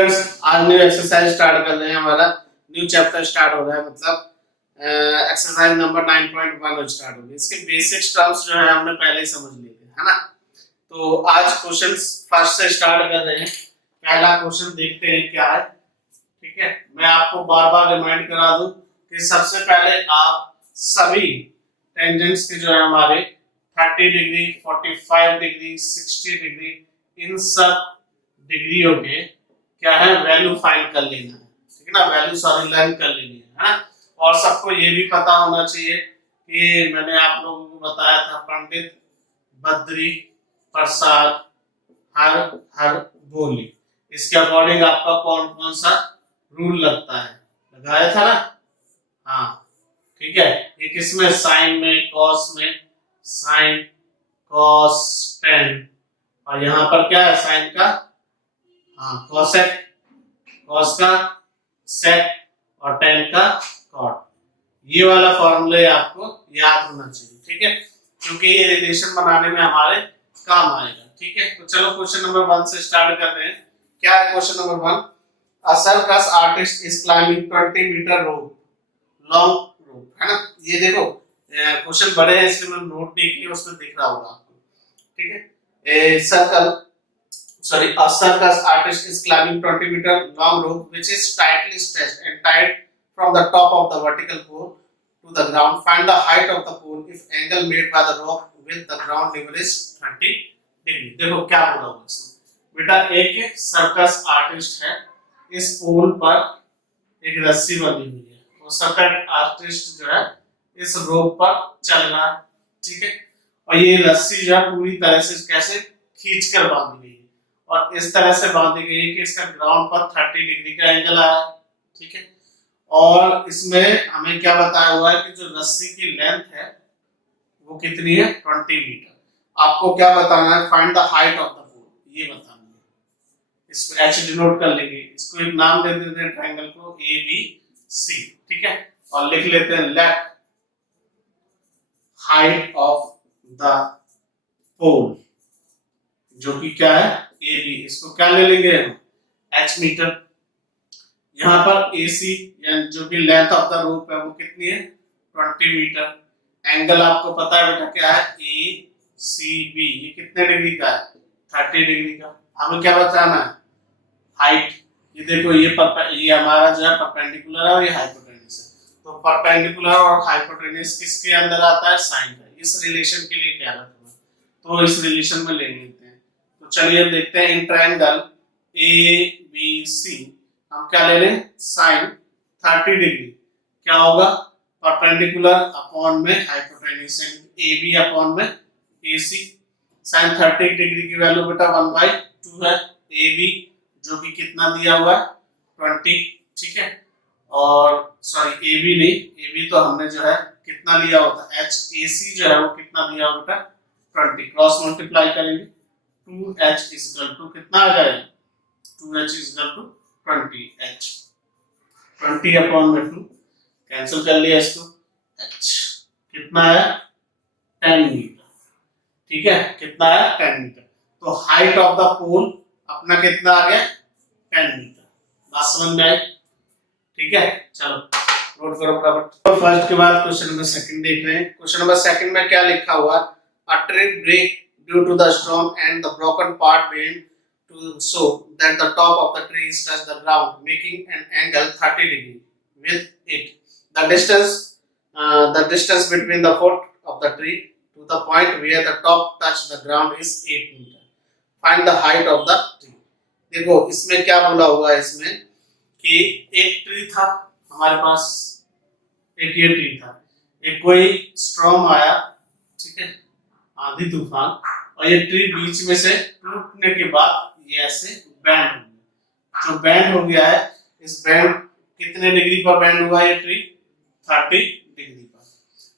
आज new exercise start कर रहे हैं। हमारा न्यू चैप्टर स्टार्ट हो रहा है, मतलब एक्सरसाइज नंबर 9.1 स्टार्ट हो गई। इसके बेसिक्स टर्म्स जो है हमने पहले ही समझ लिए थे, है ना। तो आज क्वेश्चंस फर्स्ट से स्टार्ट कर रहे हैं। पहला क्वेश्चन देखते हैं क्या है। ठीक है, मैं आपको बार बार रिमाइंड करा दूं कि सबसे पहले आप सभी टेंजेंट्स के जो है हमारे 30 डिग्री, 45 डिग्री, 60 डिग्री, इन सब डिग्रियों के क्या है वैल्यू फाइंड कर लेना है। ठीक है ना, वैल्यू सारी लर्न कर लेनी है ना। और सबको ये भी पता होना चाहिए कि मैंने आप लोगों को बताया था पंडित बद्री प्रसाद हर हर बोली, इसके अकॉर्डिंग आपका कौन कौन सा रूल लगता है, लगाया था ना। हाँ ठीक है, ये किसमें, साइन में, कॉस में, साइन कॉस टेन, और यहाँ पर क्या है साइन का, हाँ कॉसेक, कॉस का सेक और टेन का कॉट। ये वाला फॉर्मूले आपको याद होना चाहिए, ठीक है, क्योंकि ये रिलेशन बनाने में हमारे काम आएगा। ठीक है, तो चलो क्वेश्चन नंबर 1 से स्टार्ट कर रहे हैं। क्या है question number 1? A circus artist is climbing 20 metre rope, long rope, है ना। ये देखो क्वेश्चन बड़े हैं इसलिए मैं नोट नहीं किया, उसमें दिख रहा होगा आपको। ठीक है, a circus artist is climbing 20-meter long rope which is tightly stretched and tied from the top of the vertical pole to the ground. Find the height of the pole if angle made by the rope with the ground level is 30 degree. देखो क्या बोला हुआ इसमें बेटा, एक circus artist है, इस पोल पर एक रस्सी बंधी हुई है, वो सर्कस आर्टिस्ट जो है इस रोप पर चल रहा है। ठीक है, और ये रस्सी जो है पूरी तरह से कैसे खींचकर बांधी गई है, और इस तरह से बांधी गई है कि इसका ग्राउंड पर 30 डिग्री का एंगल आया है। ठीक है, और इसमें हमें क्या बताया हुआ है कि जो रस्सी की लेंथ है वो कितनी है, 20 मीटर। आपको क्या बताना है, find the height of the pole, ये बताना है। इसको एच डिनोट कर लेंगे, इसको एक नाम दे देते हैं ट्रायंगल को ए बी सी। ठीक है, और लिख लेते हैं लेट हाइट ऑफ द पोल, जो कि क्या है ए बी, इसको क्या ले लेंगे हम, एच मीटर। यहाँ पर ए सी यानी जो कि लेंथ ऑफ द रोप है वो कितनी है, 20 मीटर। एंगल आपको पता है बेटा क्या है, ए सी बी, ये कितने डिग्री का है, 30 डिग्री का। हमें क्या बताना है, हाइट। ये देखो ये हमारा जो है परपेंडिकुलर है और ये हाइपोटेन्यूस है, तो परपेंडिकुलर और हाइपोटेन्यूस किसके अंदर आता है, साइन का। इस रिलेशन के लिए क्या रखना, तो इस रिलेशन में ले लेते हैं। तो चलिए देखते हैं, इन ट्रायंगल ए बी सी हम क्या ले लें, साइन 30 डिग्री क्या होगा, परपेंडिकुलर अपॉन में हाइपोटेन्यूस, ए बी अपॉन में ए सी। साइन 30 डिग्री की वैल्यू बेटा 1/2 है, ए बी जो कि कितना दिया हुआ है 20। ठीक है, और सॉरी ए बी नहीं, ए बी तो हमने जो है कितना लिया होता है, एच ए सी जो है वो कितना दिया होगा बेटा 20, क्रॉस मल्टीप्लाई करेंगे 2h इज इक्वल टू कितना आ जाएगा, 2h is equal to 20h, 20 upon में 2 कैंसिल कर लिया इसको, h कितना है 10 मीटर। ठीक है, कितना है 10 मीटर। तो हाइट ऑफ द पोल अपना कितना आ गया 10 मीटर। बात समझ में आई? ठीक है, चलो नोट करो फटाफट। तो फर्स्ट के बाद क्वेश्चन नंबर सेकंड देख रहे हैं। क्वेश्चन नंबर सेकंड में क्या लिखा हुआ, a tree break due to the storm and the broken part bent to so that the top of the tree touches the ground, making an angle 30 degree with it. The distance between the foot of the tree to the point where the top touch the ground is 8 meter. Find the height of the tree. देखो इसमें क्या बोला हुआ है, इसमें कि एक tree था हमारे पास, एक ये ट्री था, एक कोई स्टॉर्म आया, ठीक है, आंधी तूफान, और ये ट्री बीच में से टूटने के बाद ये ऐसे बैंड हो गया। जो बैंड हो गया है, इस बैंड कितने डिग्री पर बैंड हुआ, ये ट्री 30 डिग्री पर।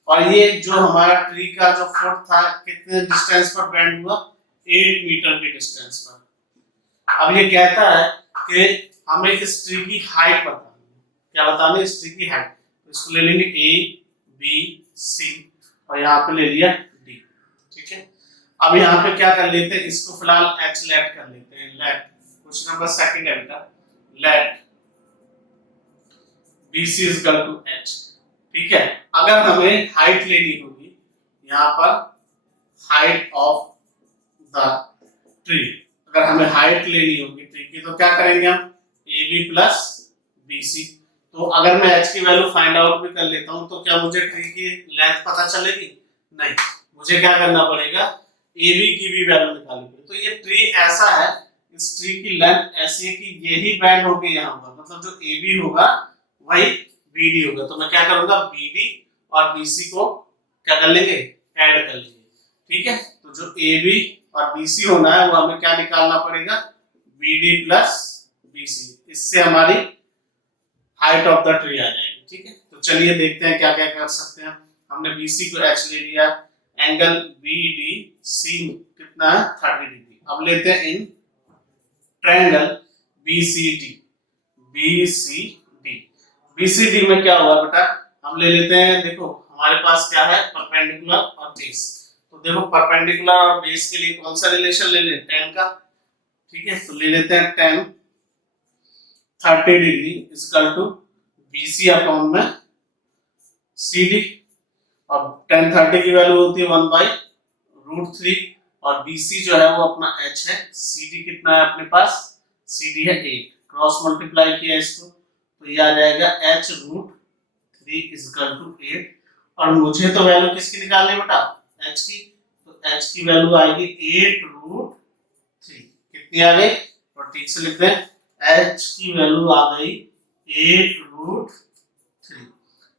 और ये जो हमारा ट्री का जो फुट था कितने डिस्टेंस पर बैंड हुआ, 8 मीटर के डिस्टेंस पर। अब ये कहता है कि हमें इस ट्री की हाइट बतानी है। क्या बतानी है, इस ट्री की हाइट। तो इसको ले लेंगे ए बी सी और यहाँ पे ले लिया डी। ठीक है, अब यहाँ पे क्या कर लेते हैं, इसको फिलहाल एच लेट कर लेते हैं, लेट। क्वेश्चन नंबर सेकंड है बेटा, let BC is equal to H। ठीक है, अगर हमें हाइट लेनी होगी, यहाँ पर हाइट ऑफ द ट्री, अगर हमें हाइट लेनी होगी ट्री की, तो क्या करेंगे हम, AB प्लस BC। तो अगर मैं H की वैल्यू फाइंड आउट भी कर लेता हूं, तो क्या मुझे ट्री की लेंथ पता चलेगी? नहीं, मुझे क्या करना पड़ेगा, AB की भी वैल्यू निकालनी पड़ेगी। तो ये ट्री ऐसा है, इस ट्री की लेंथ ऐसी है कि यही बैंड होगी यहाँ पर, मतलब जो AB होगा वही BD होगा। तो मैं क्या करूंगा, BD और BC को क्या कर लेंगे, ऐड कर लेंगे। ठीक है, तो जो AB और BC होना है वो हमें क्या निकालना पड़ेगा, BD प्लस BC। इससे हमारी हाइट ऑफ द ट्री आ जाएगी। ठीक है, तो चलिए देखते हैं क्या क्या कर सकते हैं। हमने BC को H ले लिया, एंगल BDC कितना है, 30 डिग्री। अब लेते हैं इन ट्रायंगल BCD। BCD में क्या हुआ बेटा, हम ले लेते हैं, देखो हमारे पास क्या है, परपेंडिकुलर और बेस। तो देखो परपेंडिकुलर और बेस के लिए कौन सा रिलेशन ले लें, tan का। ठीक है, तो ले लेते हैं tan 30 degree is equal to BC upon में CD। अब tan 30 की वैल्यू होती है 1/√3 और BC जो है वो अपना H है, CD कितना है अपने पास, CD है 8, क्रॉस मल्टीप्लाई किया इसको तो ये आ जाएगा H√3 इज इक्वल टू 8। और मुझे तो वैल्यू किसकी निकालनी है बेटा, H की, तो H की वैल्यू आएगी 8√3। कितनी आ गई, और ठीक से लिखते हैं, H की वैल्यू आ गई 8√3।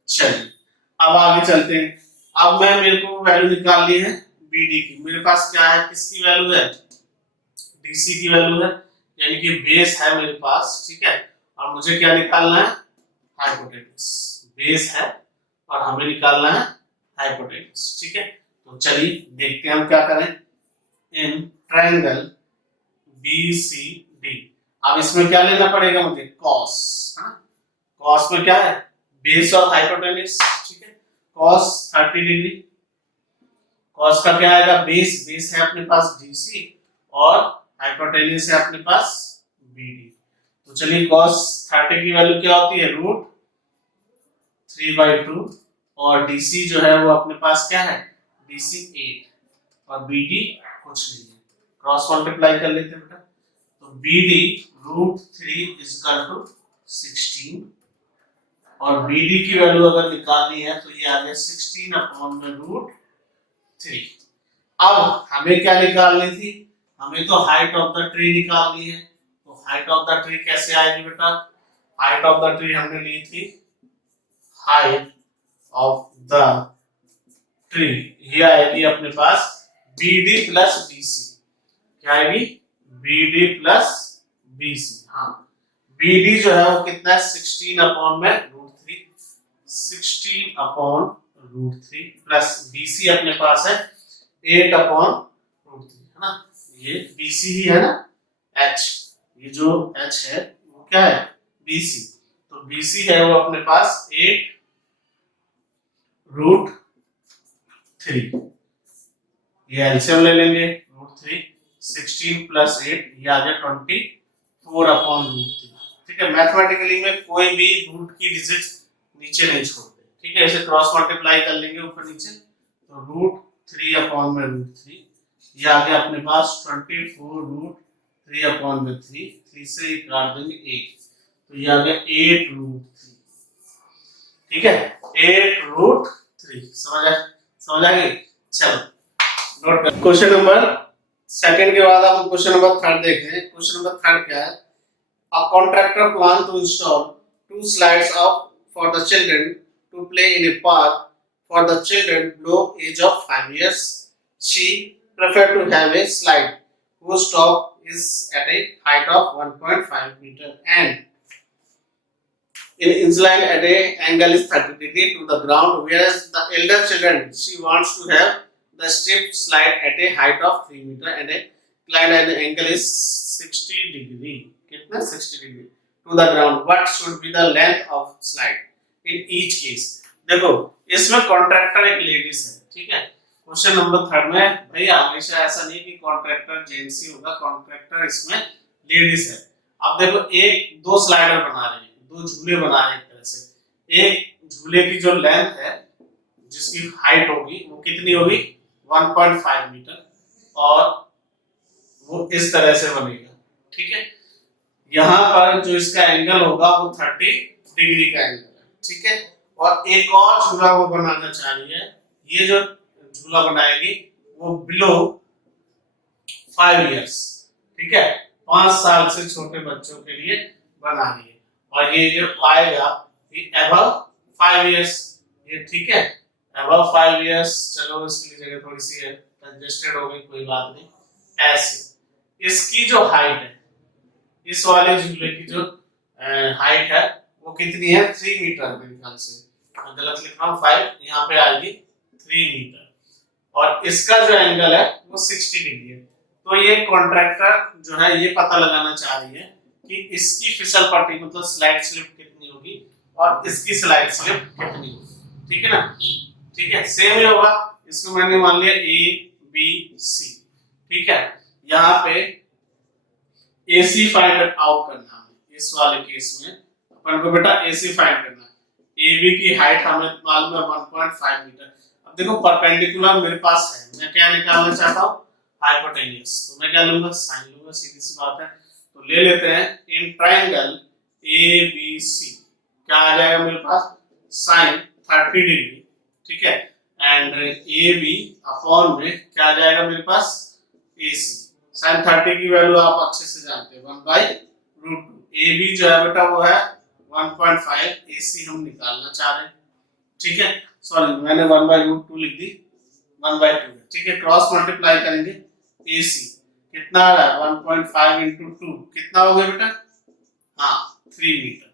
चलिए अब आगे चलते हैं। अब मेरे को वैल्यू निकालनी है BD की। मेरे पास क्या है, किसकी वैल्यू है, DC की वैल्यू है, यानी कि बेस है मेरे पास। ठीक है, और मुझे क्या निकालना है, हाइपोटेनस। बेस है और हमें निकालना है हाइपोटेनस। ठीक है, तो चलिए देखते हैं हम क्या करें। इन ट्रायंगल BCD, अब इसमें क्या लेना पड़ेगा मुझे, कॉस। कॉस में क्या है, बेस और हाइपोटेनस। ठीक है, कॉस 30 डिग्री, कॉस का क्या आएगा, बेस है अपने पास DC और हाइपोटेनस है अपने पास BD। तो चलिए cos 30 की वैल्यू क्या होती है, √3/2 और DC जो है वो अपने पास क्या है, DC 8 और BD कुछ नहीं है, क्रॉस मल्टीप्लाई कर लेते हैं बेटा। तो BD √3 इज इक्वल टू 16 और BD की वैल्यू अगर निकालनी है तो ये आ गया 16 अपॉन में √3। अब हमें क्या निकालनी थी, हमें तो हाइट ऑफ द ट्री निकालनी है। तो हाइट ऑफ द ट्री कैसे आएगी बेटा, हाइट ऑफ द ट्री हमने ली थी, हाइट ऑफ द ट्री ये आएगी अपने पास BD प्लस BC। क्या आएगी, BD प्लस BC। हाँ, BD जो है वो कितना है, 16 अपॉन में √3, 16 अपॉन √3 प्लस BC अपने पास है 8 अपॉन √3, है ना। ये BC ही है ना, H, ये जो H है वो क्या है, BC। तो BC है वो अपने पास 8√3। ये एलसीएम ले लेंगे, √3, 16 प्लस 8 ये आ गया 24 अपॉन √3। ठीक है, मैथमेटिकली में कोई भी रूट की डिजिट नीचे नहीं छोड़ते। ठीक है, इसे क्रॉस मल्टीप्लाई कर लेंगे ऊपर नीचे, तो √3 अपॉन में √3 ये आ गया अपने पास 24√3 अपॉन में 3 से काट देंगे 8, तो ये आ गया 8√3। ठीक है, 8√3। समझ आ गई। चलो नोट कर। क्वेश्चन नंबर सेकंड के बाद हम क्वेश्चन नंबर थर्ड देखते हैं। क्वेश्चन नंबर थर्ड क्या है, a contractor plan to install 2 slides of for the children to play in a park for the children below age of 5 years. She prefer to have a slide whose top is at a height of 1.5 meter and in incline at a angle is 30 degree to the ground, whereas the elder children she wants to have the step slide at a height of 3 meter and a incline at the angle is 60 degree. कितना 60 degree to the ground, what should be the length of slide in each case. देखो इसमें contractor एक ladies है। ठीक है, question number third में भाई हमेशा ऐसा नहीं कि कॉन्ट्रैक्टर जेंट्स ही होगा, कॉन्ट्रैक्टर इसमें लेडीज है। अब देखो एक दो स्लाइडर बना रहे हैं, दो झूले बना रहे हैं एक तरह से। एक झूले की जो लेंथ है, जिसकी हाइट होगी वो कितनी होगी 1.5 मीटर, और वो इस तरह से बनेगा, ठीक है। यहाँ पर जो इसका एंगल होगा वो 30 डिग्री का एंगल है, ठीक है। और एक और झूला वो बनाना चाह रही है, ये जो झूला बनाएगी वो बिलो 5 इयर्स, ठीक है, 5 साल से छोटे बच्चों के लिए बना रही है। और ये जो आएगा ये अबव 5 इयर्स, ये ठीक है, अबव 5 इयर्स। चलो इसके लिए जगह थोड़ी सी कंजेस्टेड हो गई, कोई बात नहीं। ऐसे इसकी जो हाइट है, इस वाले झूले की जो हाइट है वो कितनी है 3 मीटर, मेरे ख्याल से मैं गलत लिख रहा हूँ 5, यहाँ पे आएगी 3 मीटर। और इसका जो एंगल है वो 60 डिग्री है। तो ये कॉन्ट्रैक्टर जो है ये पता लगाना चाह रही है कि इसकी फिसल पट्टी मतलब स्लाइड स्लिप कितनी होगी और इसकी स्लाइड स्लिप कितनी होगी, ठीक है ना। ठीक है, सेम ही होगा। इसको मैंने मान लिया ए बी सी, ठीक है। यहाँ पे AC फाइंड आउट करना है। इस वाले केस में अपन को बेटा AC फाइंड करना है। AB की हाइट हमें मालूम है 1.5 मीटर। अब देखो परपेंडिकुलर मेरे पास है, मैं क्या निकालना चाहता हूँ हाइपोटेन्यूज, तो मैं क्या लूंगा साइन लूंगा, सीधी सी बात है। तो ले लेते हैं इन ट्रायंगल ABC, क्या आ जाएगा मेरे पास साइन 30 डिग्री, ठीक है। एंड AB अपॉन में क्या आ जाएगा मेरे पास AC, साइन 30 की वैल्यू आप अच्छे से जानते हैं 1/√2। AB जो है बेटा वो है 1.5, AC हम निकालना चाह रहे हैं, ठीक है। सॉरी मैंने 1/√2 लिख दी, 1/2 है, ठीक है। क्रॉस मल्टीप्लाई करेंगे AC कितना आ रहा है 1.5 into 2 कितना हो गया बेटा, हाँ 3 मीटर,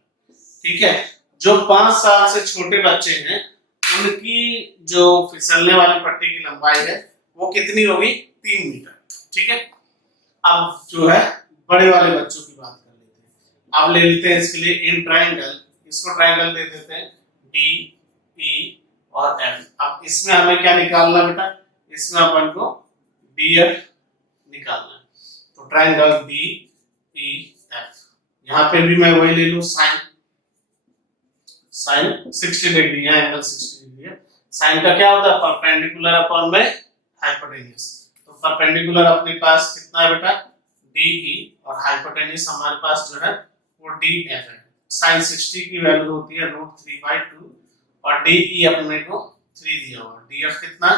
ठीक है। जो 5 साल से छोटे बच्चे हैं उनकी जो फिसलने वाली पट्टी की लंबाई है वो कितनी होगी 3 मीटर, ठीक है। अब जो है बड़े वाले बच्चों की बात कर लेते हैं। अब ले लेते हैं इसके लिए इन ट्रायंगल, इसको ट्रायंगल दे देते हैं D E और F। अब इसमें हमें क्या निकालना बेटा, इसमें अपन को DF निकालना है। तो ट्रायंगल DEF, यहाँ पे भी मैं वही ले लूं साइन 60 डिग्री, यहाँ एंगल 60 डिग्री है। साइन का क्या होता है परपेंडिकुलर अपॉन में हाइपोटेन्यूज। तो परपेंडिकुलर अपने पास कितना है बेटा DE और हाइपोटेन्यूज हमारे पास जो है वो DF है। साइन 60 की वैल्यू होती है √3/2 और DE अपने को 3 दिया हुआ है। DF कितना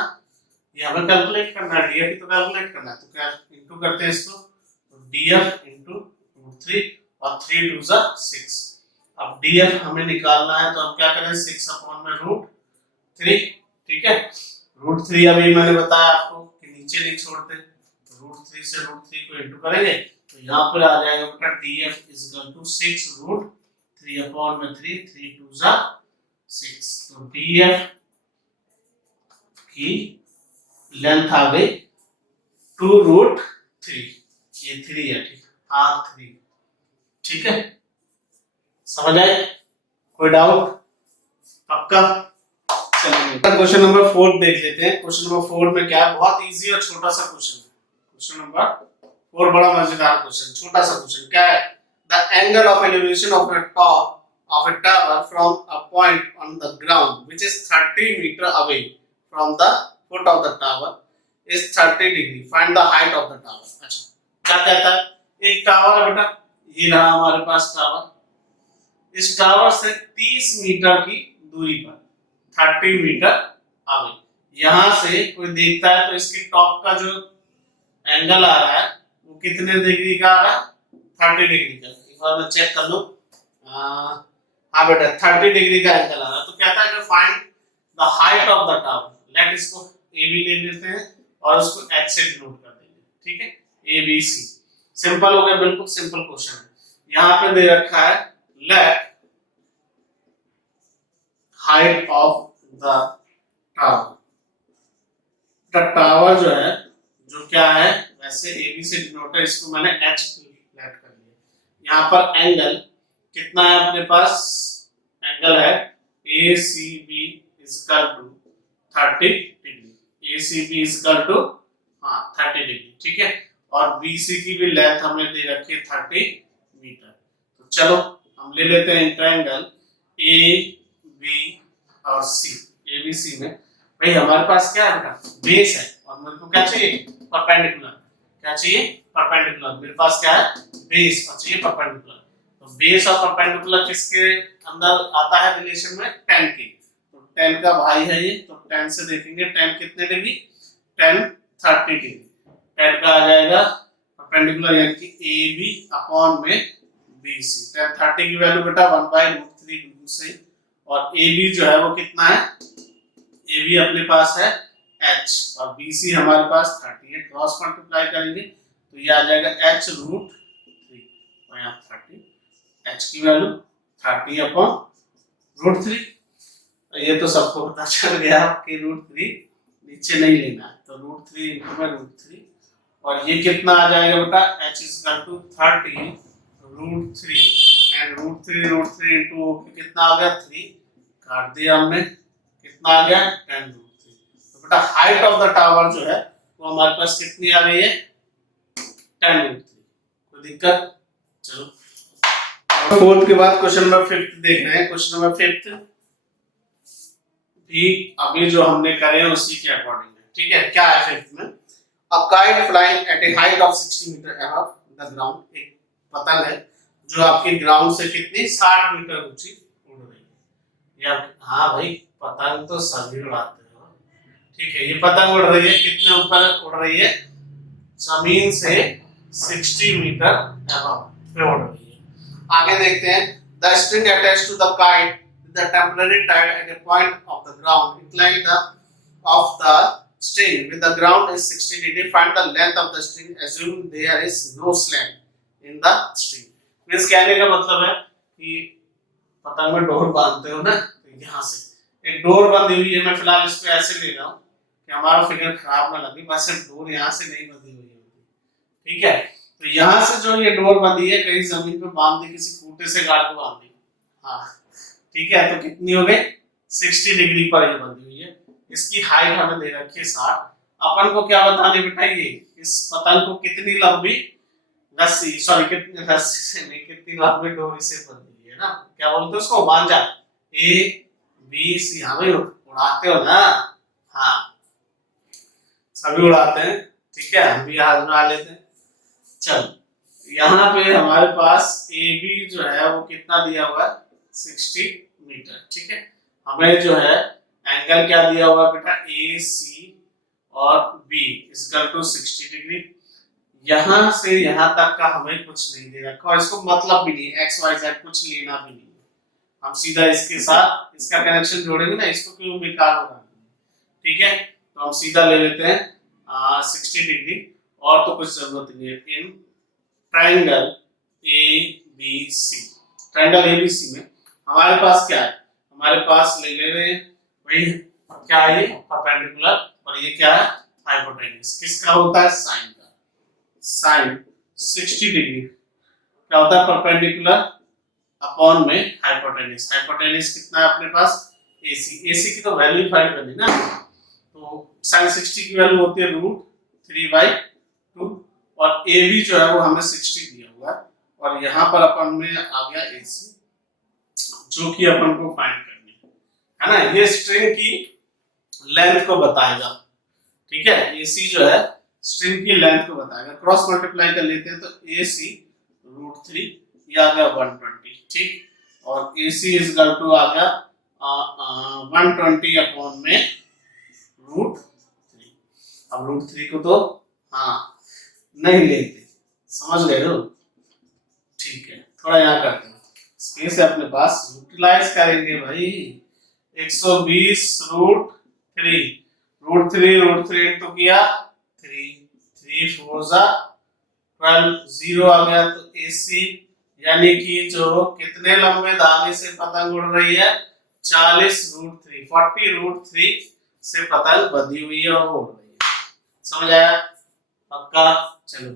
ये हमें कैलकुलेट करना है, DF ही तो कैलकुलेट करना है, तो क्या इनटू करते हैं इसको, तो DF into √3 और 3 2 6। अब DF हमें निकालना है तो हम क्या करें 6 अपॉन में √3, ठीक है। √3 अभी मैंने बताया आपको कि नीचे नहीं छोड़ते, √3 से √3 को इंटू करेंगे तो यहाँ पर आ जाएगा बेटा DF is equal to 6 √3 upon में 3 3 2 6। तो DF की लेंथ आ गई 2√3, ये 3 है, ठीक हाँ 3, ठीक है। समझ आए, कोई डाउट पक्का। चलिए क्वेश्चन नंबर 4 देख लेते हैं। क्वेश्चन नंबर 4 में क्या है, बहुत इजी और छोटा सा क्वेश्चन है। क्वेश्चन नंबर 4 बड़ा मजेदार क्वेश्चन, छोटा सा क्वेश्चन क्या है, the angle of elevation of a top of a tower from a point on the ground which is 30 meter away from the foot of the tower is 30 degree, find the height of the tower। अच्छा क्या कहता है, एक tower है बेटा, ये रहा हमारे पास टावर, इस टावर से 30 मीटर की दूरी पर 30 मीटर अवे, यहां से कोई देखता है तो इसकी टॉप का जो एंगल आ रहा है वो कितने डिग्री का आ रहा है 30 डिग्री का। एक बार मैं चेक कर लूं, हाँ बेटा 30 डिग्री का एंगल आ रहा है। तो कहता है कि find the height of the tower, let इसको AB ले लेते हैं और उसको H से डिनोट कर देंगे, ठीक है ABC। सिंपल हो गया, बिल्कुल सिंपल क्वेश्चन है। यहाँ पे दे रखा है let height of the tower, the tower जो है जो क्या है वैसे AB से डिनोट है, इसको मैंने H लेट कर लिया। यहाँ पर एंगल कितना है अपने पास, एंगल है ACB is equal to 30 degree, ACB is equal to 30 degree, ठीक है। और BC की भी लेंथ हमें दे रखी है 30 मीटर। तो चलो हम ले लेते हैं ट्रायंगल ए बी और सी। ए बी सी में भाई हमारे पास क्या है, बेस है, और मेरे को क्या चाहिए, परपेंडिकुलर। क्या चाहिए, परपेंडिकुलर। मेरे पास क्या है, बेस, और चाहिए परपेंडिकुलर। तो बेस और परपेंडिकुलर किसके अंदर आता है रिलेशन में, tan की। तो tan का भाई है ये, तो tan से देखेंगे tan कितने डिग्री, tan 30 डिग्री। tan का आ जाएगा परपेंडिकुलर यानी कि ए बी अपॉन में बी सी। tan 30 की वैल्यू बेटा 1/√3 बिल्कुल सही। और ए बी जो है वो कितना है, ए बी अपने पास है h, और बी सी हमारे पास 30 है। क्रॉस मल्टीप्लाई करेंगे तो ये आ जाएगा h√3 और यहाँ 30, h की वैल्यू 30 अपॉन √3। ये तो सबको पता चल गया कि √3 नीचे नहीं लेना है, तो √3 इंटू में √3, और ये कितना आ जाएगा बेटा, h is equal to 30 √3, and √3 into कितना आ गया 3, काट दिया हमने, कितना आ गया 10 √3। तो बेटा हाइट ऑफ द टावर जो है वो हमारे पास कितनी आ गई है, 10 √3। कोई दिक्कत? चलो फोर्थ के बाद क्वेश्चन नंबर 5 देख रहे हैं। क्वेश्चन नंबर 5 भी अभी जो हमने करे हैं उसी के अकॉर्डिंग है, ठीक है। क्या है 5 में, a kite flying at a height of 60 metre above the ground. एक पतंग है जो आपके ग्राउंड से कितनी 60 मीटर ऊंची उड़ रही है। या हाँ भाई पतंग तो सभी उड़ाते हो, ठीक है। ये पतंग उड़ रही है, कितने ऊपर उड़ रही है, जमीन से 60 मीटर अबव पे उड़ रही है। आगे देखते हैं, the string attached to the kite the temporary tied at a point of the ground inclined of the string with the ground is 60 degree. Find the length of the string assume there is no slant in the string. Means कहने का मतलब है कि पतंग में door बांधते हो ना, तो यहाँ से एक डोर बंधी हुई है। मैं फिलहाल इसको ऐसे ले रहा हूँ कि हमारा फिगर खराब ना लगे, बस डोर यहाँ से नहीं बंधी हुई है, ठीक है। तो यहाँ से जो ये डोर बंधी है कहीं जमीन पे बांध दी, किसी खूंटे से गाड़ के बांध दी, हाँ ठीक है। तो कितनी हो गई, 60 डिग्री पर ये बंधी हुई है। इसकी हाइट हमें दे रखी है 60। अपन को क्या बताने बेटा, ये इस पतंग को कितनी लंबी रस्सी, सॉरी कितनी रस्सी से नहीं, कितनी लंबी डोरी से बंधी है ना, क्या बोलते हैं उसको, मांझा। ए बी सी, हाँ भाई उड़ाते हो ना, हाँ सभी उड़ाते हैं, ठीक है, हम भी आजमा लेते हैं। चल यहाँ पे हमारे पास ए बी जो है वो कितना दिया हुआ है, 60 मीटर, ठीक है। हमें जो है एंगल क्या दिया हुआ बेटा, ए सी और बी इक्वल टू 60 डिग्री। यहां से यहां तक का हमें कुछ नहीं दे रखा, और इसको मतलब भी नहीं, एक्स वाई जेड कुछ लेना भी नहीं। हम सीधा इसके साथ इसका कनेक्शन जोड़ेंगे ना, इसको क्यों बेकार होगा, ठीक है। तो हम सीधा ले लेते हैं 60 डिग्री, और तो कुछ जरूरत नहीं है। In triangle A B C, triangle A B C में हमारे पास क्या है, हमारे पास ले रहे हैं भाई क्या है, ये परपेंडिकुलर, और ये क्या है, हाइपोटेन्यूज। किसका होता है, साइन का। साइन 60 डिग्री क्या होता है, परपेंडिकुलर अपॉन में हाइपोटेन्यूज। हाइपोटेन्यूज कितना है अपने पास, AC। AC की तो वैल्यू फाइंड करनी ना, तो साइन 60 की वैल्यू होती है √3/2, और AB जो है वो हमें 60 दिया हुआ है, और यहाँ पर अपन में आ गया AC जो कि अपन को फाइंड करनी है ना। ये स्ट्रिंग की लेंथ को बताएगा, ठीक है। AC जो है स्ट्रिंग की लेंथ को बताएगा। क्रॉस मल्टीप्लाई कर लेते हैं तो AC √3 ये आ गया 120, ठीक, और AC इज इक्वल टू आ गया 120 अपॉन में √3। अब √3 को तो हाँ नहीं लेते, समझ गए हो, ठीक है। थोड़ा यहाँ करते हैं, स्पेस है अपने पास, यूटिलाइज करेंगे भाई। 120 √3 तो किया 3 4 जा 12, 0 आ गया। तो AC यानी कि जो कितने लंबे धागे से पतंग उड़ रही है, 40 √3 से पतंग बंधी हुई है और उड़ रही है। समझ आया पक्का? चलो